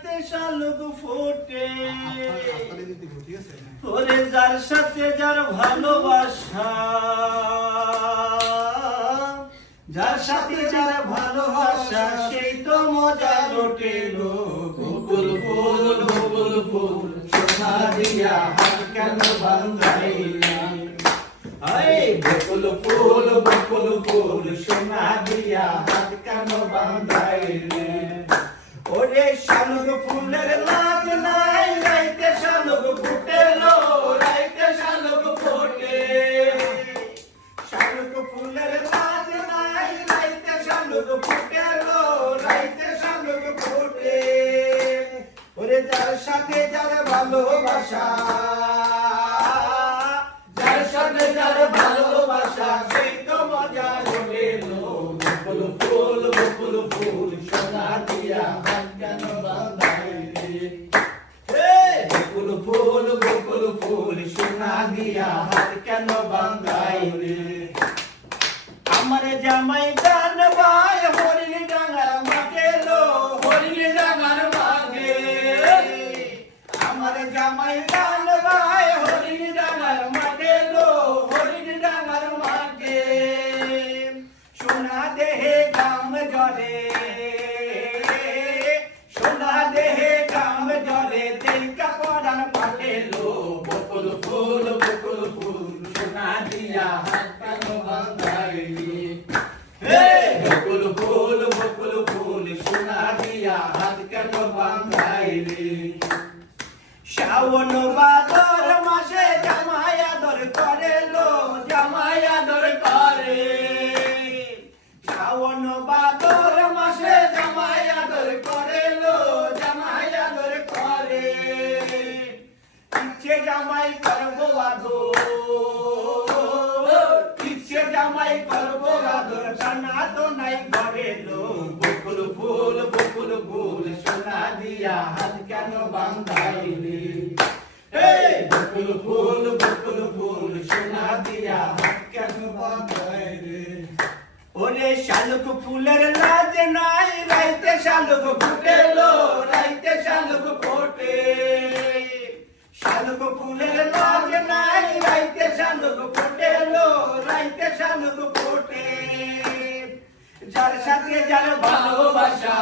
রাইতে শালুক ফোটে? ওরে যার সাথে যার ভালোবাসা যার সাথে যার ভালোবাসা সেই তো মজা লোটেলো বকুল ফুল বকুল ফুল সোনা দিয়া হাত কেন বান্ধাইলি? আরে বকুল ফুল বকুল ফুল সোনা দিয়া হাত কেন বান্ধাইলি? রাইতে সাথে যার ভালোবাসা, যার সাথে যার ভালোবাসা, সেই তো মজা ফুল বকুল ফুল সোনা দিয়া দিয়া কেন বাঁধাইলি আমার জামাই গান ভাই হরিণ ডাঙার মাঠে লো, হরিণ জামাই গান ভাই হরিণ ডাঙার মাঠে লো, হরিণ ডাঙার মাঠে সোনা দেহে গাম জলে সোনা দেহে গাম জলে তেলকা পরান পাটে লো বকুল ফুল বকুল ফুল সোনা দিয়া হাত কেন বাঁধাইলি হে বকুল ফুল বকুল ফুল সোনা দিয়া হাত কেন বাঁধাইলি? শ্রাবণ বাদর মাসে জামাই আদর করে লো জামাই আদর করে। শ্রাবণ বাদর মাসে জামাই আদর করে লো জামাই আদর করে। ইচ্ছে জামাই করব আদর ইচ্ছে জামাই করব আদর টানা তো নাই ঘরে লো বকুল ফুল বকুল ফুল সোনা দিয়া হাত কেন বান্ধাইলি এই বকুল ফুল বকুল ফুল সোনা দিয়া হাত কেন বান্ধাইলি ওরে শালুক ফুলের লাজ নাই রাইতে শালুক ফুটেলো রাইতে শালুক ফোটে শালুক ফুলের লাজ নাই রাইতে শালুক ফুটেলো রাইতে শালুক ফোটে যার সাথে যার ভালোবাসা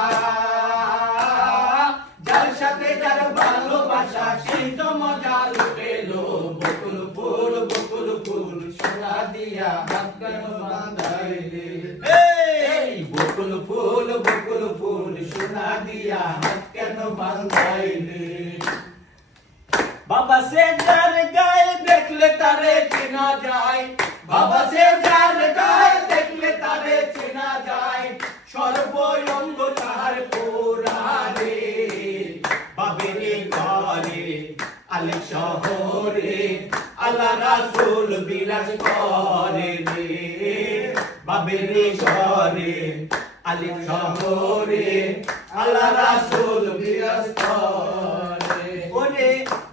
যার সাথে যার ভালোবাসা সেই তো মজা লুটেলো বকুল ফুল বকুল ফুল সোনা দিয়া হাত কেন বাঁধাইলে? বকুল ফুল বকুল ফুল সোনা দিয়া হাত কেন বাঁধাইলে? বাবা সে যার গায়ে দেখলে তারে চেনা যায়। বাবা সে যার গায়ে রাসূল বিরাজ করে রে বাবেরে ঘরে আলে শহরে, আল্লাহ রাসূল বিরাজ করে ওরে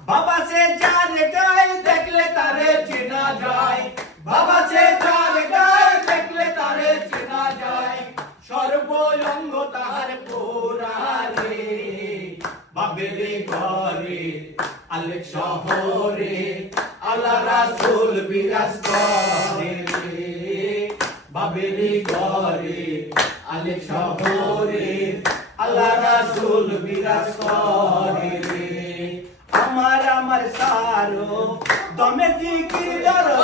বাবা সে যার গায়ে দেখলে তারে চেনা যায়, বাবা সে যার গায়ে দেখলে তারে চেনা যায় সর্বঙ্গ তাহার পোরারে বাবেরে ঘরে আলে শহরে আল্লাহ রাসূল বিরাজ করে বাবেরি বাবেরে ঘরে আলে শহরে, আল্লাহ রাসূল বিরাজ করে আমার আমার সারো, দমে জিকির ধরো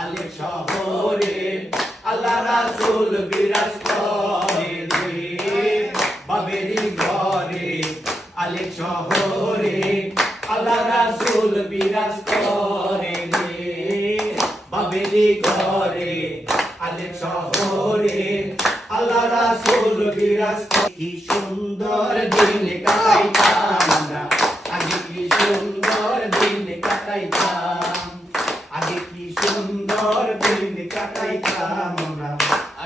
আলে শহরে, আল্লাহ রাসুল বিরাজ ঘরে আলে শহরে, আল্লাহ রাসুল বিরাজ করে ঘরে আলে শহরে, আল্লাহ রাসুল বিরাজ কি সুন্দর দিন কাটাইতা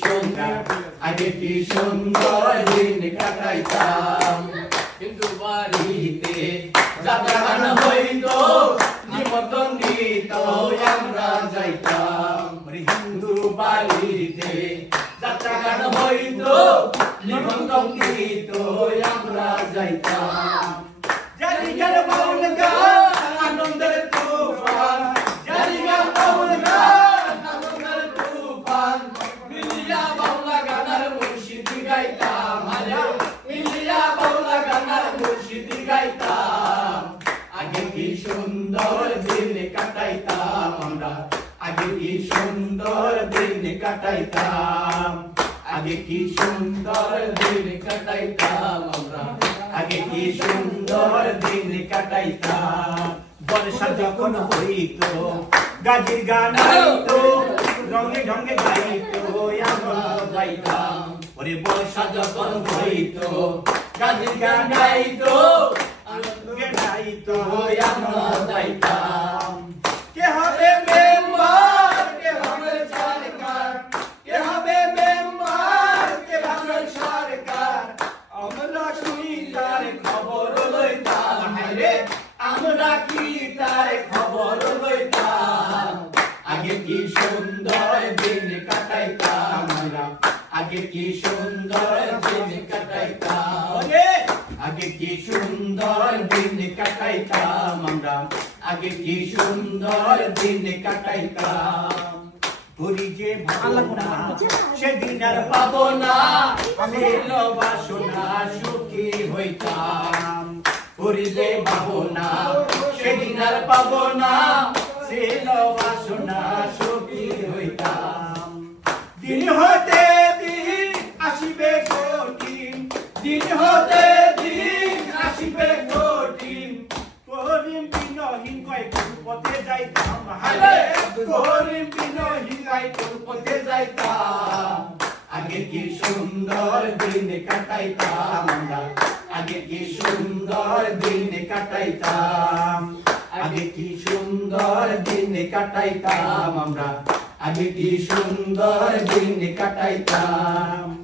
সুন্দর আগে কি সুন্দর দিন কাটাইতাম কিন্তু বাড়িতে যাত্রা গান হইতো নিমন্ত্রণ দিত আমরা যাইতাম হিন্দু বাড়িতে যাত্রা গান হইতো নিমন্ত্রণ দিত আমরা যাইতাম জানি গান বাউল গান আনন্দের তুফান জানি গান বাউল গান আনন্দের তুফান মিলিয়া বাউলা গানার মুর্শিদি গাইতাম আরে মিলিয়া বাউলা গানার মুর্শিদি গাইতাম আগে কি সুন্দর দিন কাটাইতাম আমরা আগে কি সুন্দর দিন কাটাইতাম। আগে কি সুন্দর দিন কাটাইতাম আমরা। আগে কি সুন্দর দিন কাটাইতাম। বর্ষা যখন হইতো, গাজির গান হইতো রঙে ঢঙ্গে গাইতো, আমরা গাইতাম। ওরে বর্ষা যখন হইতো, গাজির গান গাইতো রঙে গাইতো, আমরা গাইতাম কে হবে মেম্বার কে হবে সরকার কে হবে মেম্বার কে হবে সরকার আমরা শুনি তার খবর লইতাম রে আমরা কি তার খবর লইতাম আগে কি সুন্দর দিন কাটাইতাম আমরা আগে কি সুন্দর দিন কাটাইতাম। আগে কি সুন্দর দিন কাটাইতাম আমরা। আগে কি সুন্দর দিন কাটাইতাম। পুরী যে ভাবনা সেদিন আর পাবো না। ছিল বাসনা সুখী হইতাম। পুরী যে ভাবনা হতে দিন আসিবে কঠিন। করিম বিনহীন কয় পথে যাইতাম? হালে করিম বিনহীন কয় পথে যাইতাম? আগে কি সুন্দর দিন কাটাইতাম? আগে কি সুন্দর দিন কাটাইতাম? আগে কি সুন্দর দিন কাটাইতাম আমরা? আগে কি সুন্দর দিন কাটাইতাম?